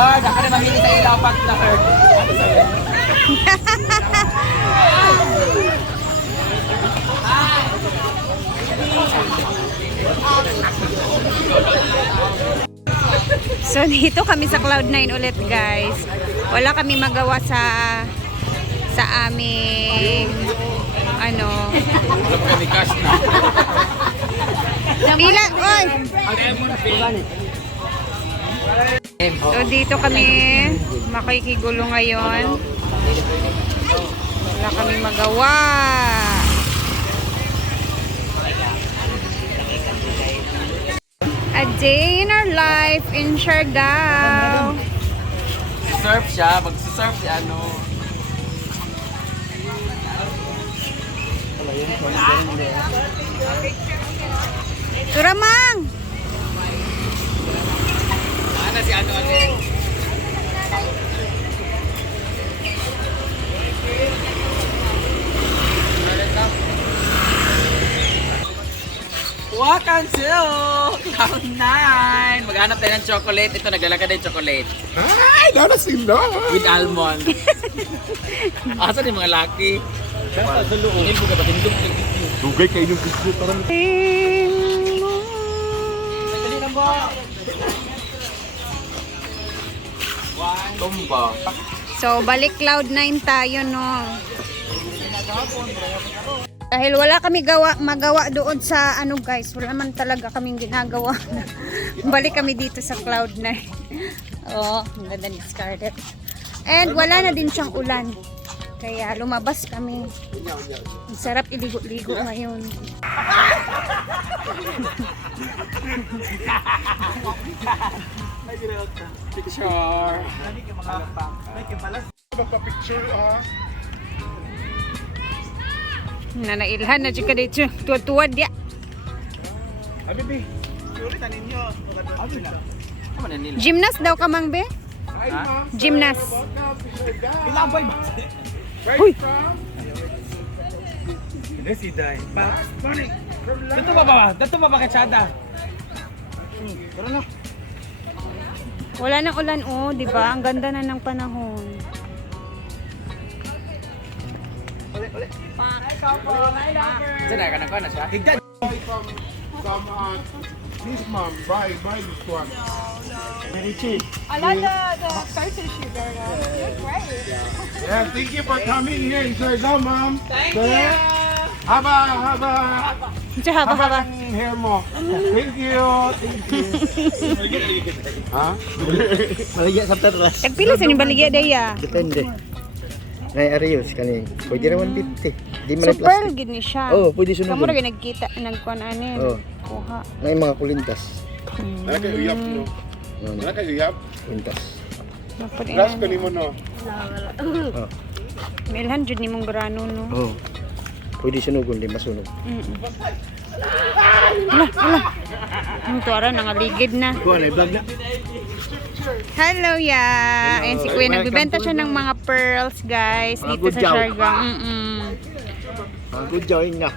Lord, ako na mamili sa ilaw pag Lord. Ano sa'yo? So dito kami sa Cloud9 ulit guys. Wala kami magawa sa aming ano. Wala pa kami cash na. Pila, oy. So dito kami makikigulo ngayon. Wala kami magawa. A day in our life in Siargao. Surf siya, mag-surf si ano. Turamang! Ano si ano ate? Wakan Silk! Cloud9! Maghanap tayo ng chocolate. Ito, naglalagay tayo ng chocolate. Ay, dara sila. With almond. Asa ni mga laki? Sa loob. Ingin mo ka ba? Tindog. Dugay kayo yung gusto. Parang Dali na ba? Tumba. So, balik Cloud9 tayo, no? Dahil wala kami magawa doon sa ano guys, wala man talaga kaming ginagawa. Balik kami dito sa Cloud9. Oh, ang ganda ni Scarlett. And wala na din siyang ulan. Kaya lumabas kami. Ang sarap iligo-ligo ngayon. Picture. magpa-picture Nanailhan na dyan dito. Tuwad-tuwad ya. Abi bi. Ano man nila? Gymnast daw ka mang be? Hi ma'am. Gymnast. Ilabay ba? Uy! Hindi si Day. Dito ba ba? Dito ba ba katsada? Pero na. Wala nang ulan oh, di ba? Ang ganda na ng panahon. Sana ka na siya? Higdan. Please ma'am, buy this one. Very cheap. I like the photo shoot there though. You're great. Yeah, thank you for coming here in Siargao, ma'am. Thank you. Haba Haba-haba. ng hair mo. Thank you. Ha? Maligya sa terras. Tagpila sa ni baligya daya. Depende. Ngay Arius kani. Pwede ra 150. Di man So plastic. pearl gid ni siya. Oh, pwede sunod. Kamu ra nagkita nagkuan ani. Oh. Kuha. Ngay mga kulintas. Wala kayo uyap, no? No, Wala kayo uyap? kulintas. Last ko ni mo, no? Oh. Milhan jud nimong grano no. Oh. Pwede sunugon, di masunog. Ang tuara nangaligid na. Kuha na vlog na. Hello ya. And si Kuya Welcome nagbebenta to siya ng mga pearls guys Mga dito good sa job. Siargao. Good join na.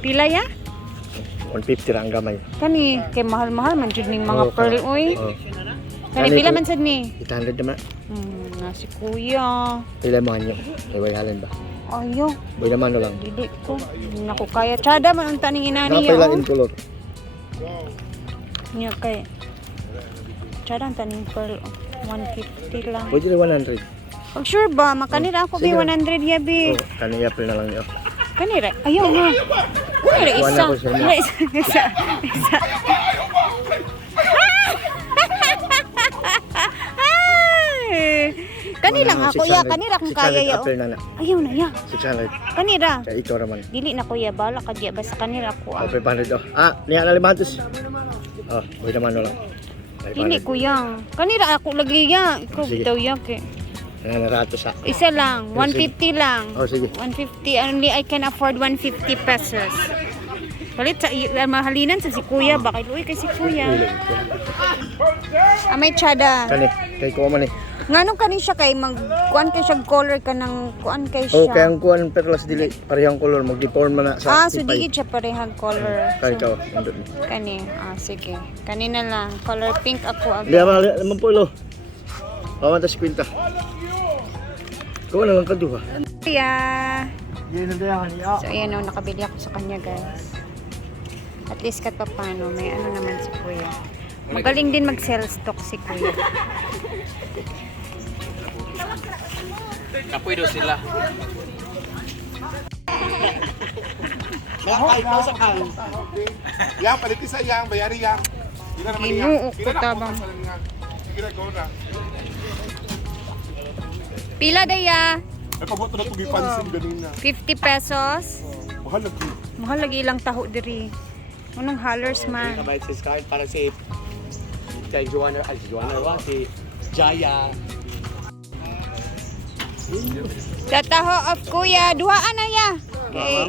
Pila ya? 150 ra ang gamay. Kani kay mahal-mahal man jud ning mga Oh, pearl oy. Oh. Kani pila man sad ni? 800 naman. Na si Kuya. Pila mo anyo. Ay way halin ba? Ayo, Boy naman na lang. dili ko. Naku kaya tsada man ang taning inani ya. Napila in color. Niya kay. Tsada ang taning pearl. 150 lang. Pwede ra 100. Pag sure ba, makanira ako bi Sige. 100 ya bi. Oh, kani April na lang niyo. Kanira, ayaw nga. Kanira Kuha isa. na ko sa inyo. Isa. Ay! Kanila nga kuya, kanira kung kaya ya. April na na. Ayaw na ya. 600. Kanira. Kaya ikaw raman. Dili na kuya, bala ka diya basta kanira ko. Oh, 500 oh. Niya na 500. Oh, boy naman na lang. Dili kuya. Kanira ako lagi ya. Ikaw Sige. bitaw ya kay. Narato sa. Isa lang, 150 lang. Oh, sige. 150, only I can afford 150 pesos. Palit sa mahalinan sa si kuya, bakit luwi kay si kuya. May tsada. Kani, kay ko man eh. Nganong kani siya kay kuan kay siya color ka ng kuan kay Oh, siya. kaya ang kuan perlas dili parehang color mag-deform man na sa So tipay. di siya parehang color. Kaya ikaw, nandun. Kani, sige. Kanina lang. Color pink ako Di agad. ba, naman po ilo. Paman tas kwinta. Kau na lang kaduha. Kuya. Yan na dayahan niya. So, ayan o, nakabili ako sa kanya, guys. At least kahit pa paano, may ano naman si Kuya. Magaling din mag-sell stock si Kuya. Kapoy daw sila. Yang, palit isa yang, bayari yang. Pila naman yang. Inuuk ko Pila na tabang. ako sa nga. Sige na, go na. Pila daya? Ay, paboto na itong ipansin ganina. 50 pesos. Mahal lagi. Mahal lagi ilang taho diri. Anong halos man? Kabait si Scarlett para si Joanna Rocky, Jaya. Tataho of Kuya. Duhaan na ya. Okay.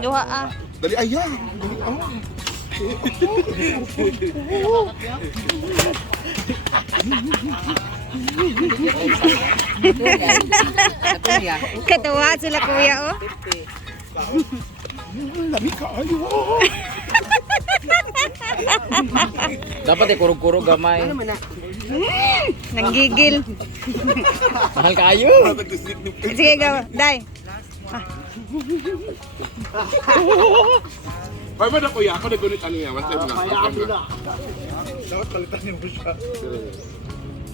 Duha. Dali, ayan. Dali, Katawa sila Kuya, oh. Lami ka, ayo. Dapat kurog-kurog gamay. Nanggigil. Mahal kayo. Sige, gawa. Day. Ay, man ako ya. Ako nagunit ano yan. One time na. Dapat palitan niyo mo siya.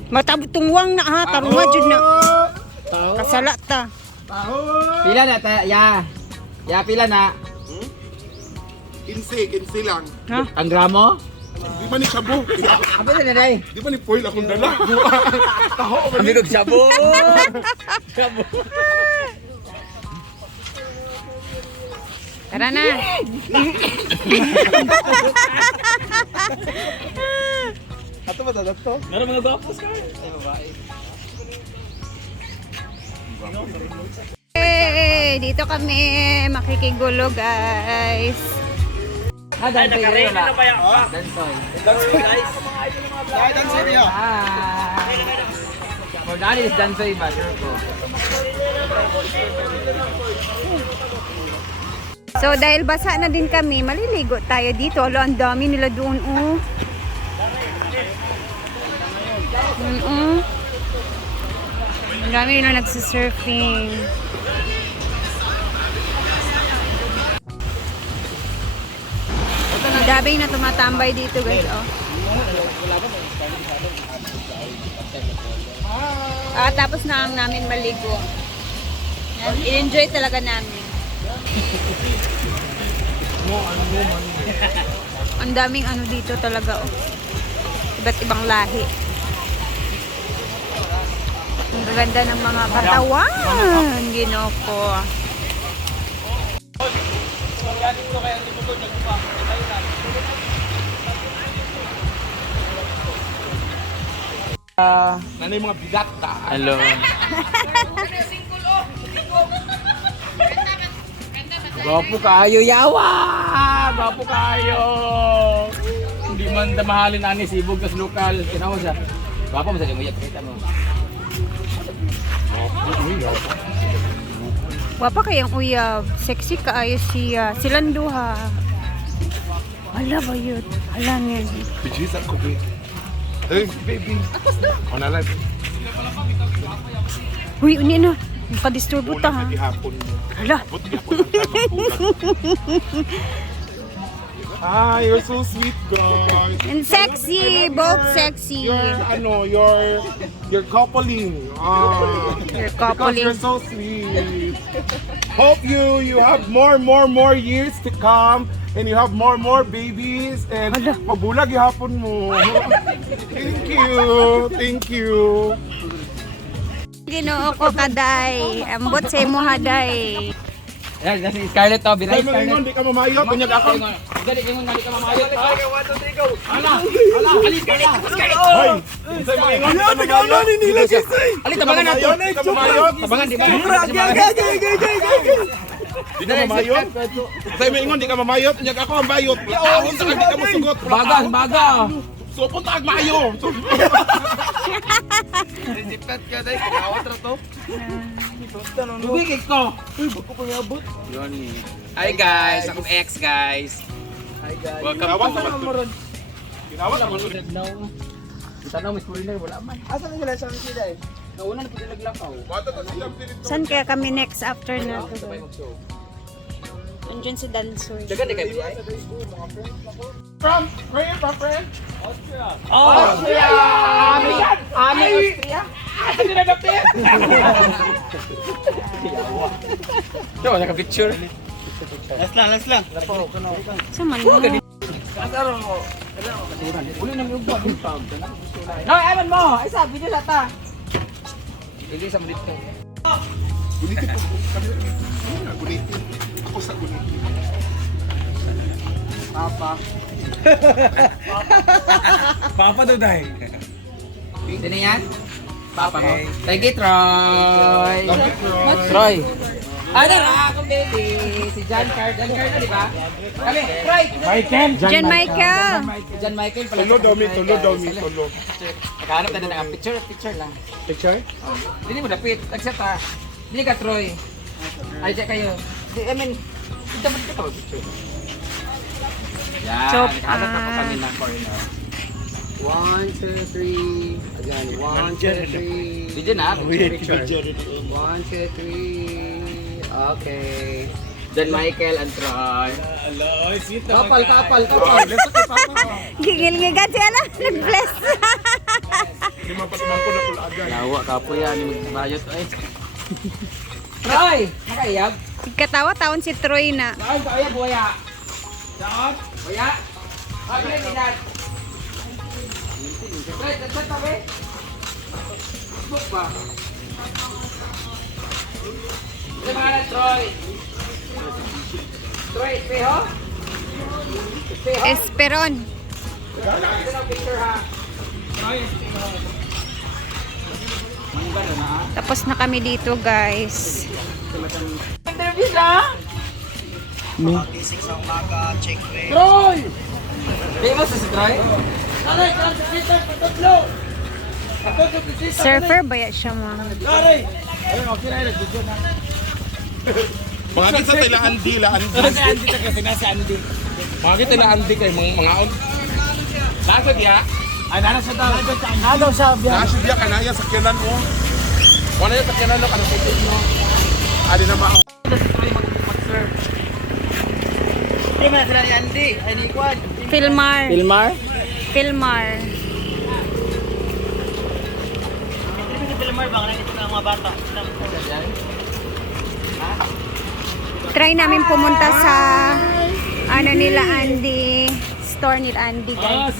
Matabutungwang na ha. Tarunga jud na. Kasala ta. Pila na ta, ya. Ya pila na. 15 lang. Ha? Ang gramo? Di ba ni Shabu? Apa na nay? Di ba ni Foil akong dala? Taho ba Kami ni? dog sabo. Sabo. Tara na. Ato ba dato? Meron mga gwapos ka. Ay babae. Hey, dito kami makikigulo, guys. Ah, dansoy rin wala. Dansoy. Dansoy guys. Dansoy niya. For Danny is dansoy ba? Sure ko. So, dahil basa na din kami, maliligo tayo dito. Alo, ang dami nila doon, oh. Ang dami nila nagsisurfing. Ang dami na tumatambay dito, guys, oh. Tapos na ang namin maligo. Yan, in-enjoy talaga namin. Ang daming ano dito talaga, oh. Iba't ibang lahi. Ang ganda ng mga katawan. Ginoko. Nanay mga bigat ta. Hello. Gwapo kayo, yawa! Gwapo kayo! Hindi man mahalin ani sibog kas lokal. Kinawa siya. Gwapo mo sa limuyak. Kita mo. Wapa kayang uyab. Sexy kaayo siya. Silang duha. Hala ba yun? Hala nga. Bijisa ko, babe. Hey, baby. Ako na lang. Uy, uni na. Nakadisturbo ta, ha? Ihapon mo. Hala. Buti ako ng Ah, you're so sweet, guys. And sexy. Both sexy. You're coupling. You're Because coupling. you're so sweet. Hope you have more years to come and you have more babies and mabulag ihapon mo. Thank you. Ginoo ko kaday. Ambot sa imo haday. Yan, kasi Scarlett to. Biray Ay, mga ingon, Scarlett. di ka mamayot, kunyag ako. Dali, ingon nga, di ka mamayot. Ha? Ala, alis ka na. Hoy, say mga ingon, di ka mamayot. Alis, tabangan nato. Di ka mamayot. Tabangan, di ba? Di ka mamayot. Say mga ingon, di ka mamayot, kunyag ako ang bayot. Laon, sa di ka masugot. Baga, baga. So, punta kag maayo. So, Sipat ka dahil, kawat ra to. Tubig ko. Uy, bago pa yabot. Yun eh. Hi guys, akong ex guys. Hi guys. Welcome Ginawa to naman. Maron. Ginawa naman. Tanaw, Miss Purina, wala man. Asa na sila sa sila eh? Nauna na pwede naglakaw. Bata to siya dito. Saan kaya kami next after na to? Sabay mag-show. Andyan si Dansoy. Dagan di kayo biyay? From where you from, friend? Austria! Ami Austria! Asa din nagapit? Ito, naka-picture. Last lang. Sa man mo? Uli na yung bag. No, ewan mo! Ay sabi nila ta. Hindi sa mulit ko. Gulitin ko. Gulitin. Ako sa gulitin. Papa daw dahil. Sino yan? Papa mo. Thank you, Troy. Troy. Ano na akong baby? Si John Card. John Card na, di ba? Kami, Troy. Michael. Jan Michael. Si John Michael pala. Tulo daw mi, tulo daw mi, tulo. Nakahanap na ng picture lang. Picture? Oh. Hindi mo dapit. Accept ha. Hindi ka, Troy. Ay, check kayo. I mean, dapat ka to, picture. Yan, Chop, nakahanap na po kami ng foreigner. 1, 2, 3. Again, 1, 2, 3. Video na, picture. 1, 2, 3. Okay. Then Michael and Troy. Kapal. Gigil-gigan siya lang. Nag-bless. Lima pa naman ko na kulagan. Lawa ka po yan, magbayot ay. Troy! Nakaiyab? Katawa-taon si Troy na. Troy, kaya buaya. Saan? Buaya? Sabi na binan. Troy, saan tabi? Book ba? Ito mga na, Troy. Troy, espeho? Espeho? Esperon. Ito na picture ha. Troy, espeho. Manggalo na ha? Tapos na kami dito, guys. Interview na? Troy! Di mo sa si Troy? Surfer ba yan siya, ma'am? Mga kita tila Andi, la Andi. Mga kita la Andi kay mga on. Nasod ya? Ay, nasa daw. Nasa diya kanaya sa kanan mo. Wala yung sakyanan lang kanang puti mo. Ali na ba? Ay, man sila ni Andy. Ay, ni Kwan. Filmar. Filmar? Filmar. Hindi si Pilmar ba? Ito na ang mga bata. Try namin pumunta sa ano nila Andy. Store nila Andy, guys.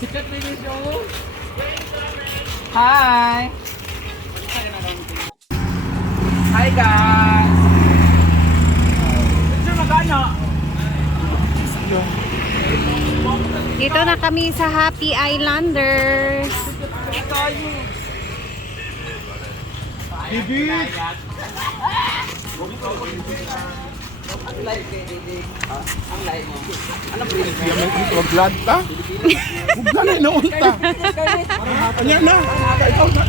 Sikat na yung show. Hi! Hi guys! Picture magana? Dito na kami sa Happy Islanders. Bibi! Ang live kay Dede. Ang live mo. Anong feeling mo? Siya may ito, glad ta? Bugla na inaunta. Anya na. Ikaw na.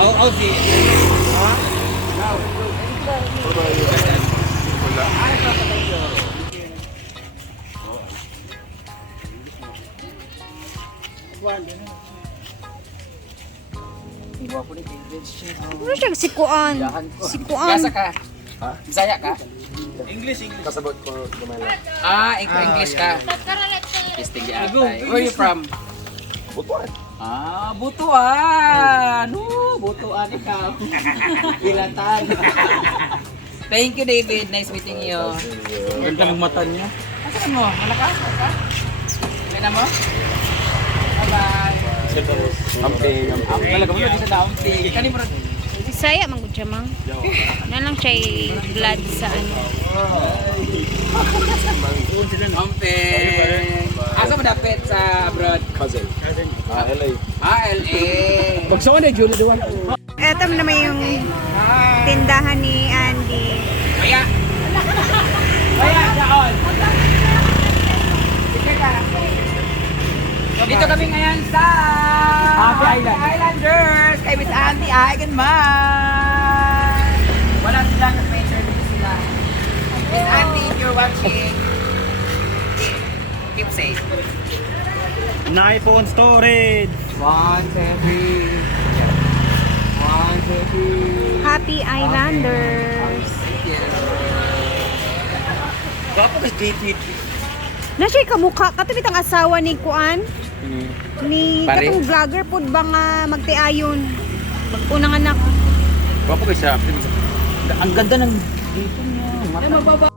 Ano siya? Sikuan. Sikuan. Gasa ka? Bisaya ka? English. Kasabot ko gumala. English ka. English atay. Where you from? Butuan. Butuan. Butuan ikaw. Bilatan. Thank you, David. Nice meeting you. Ganda ng mata niya. Asan mo? Malakas? Kaya na mo? Bye-bye. Amping. Talaga mo na di sa amping. Kani mo rin. Bisaya man gud siya, mang. Na lang siya blood sa ano. Amping. Asa mo dapit sa abroad? Cousin. LA. LA. Magsawa na Julie Duwan. Eto naman yung tindahan ni Andy. Kaya. Kaya, daon. Dito kami ngayon sa Happy Island. Islanders kay Miss Andy Eigenman. Wala sila kasi may interview sila. Miss Andy, if you're watching, keep safe. Na-iPhone storage. 1, 2, 3. 1, 2, 3. Happy Islanders. Gwapo kasi David. Na siya kamukha katubit ang asawa ni Kuan. Ni Pare. katong vlogger pod ba nga magtiayon. Unang anak. Gwapo kasi siya. Ang ganda ng dito niya. Ay, mababa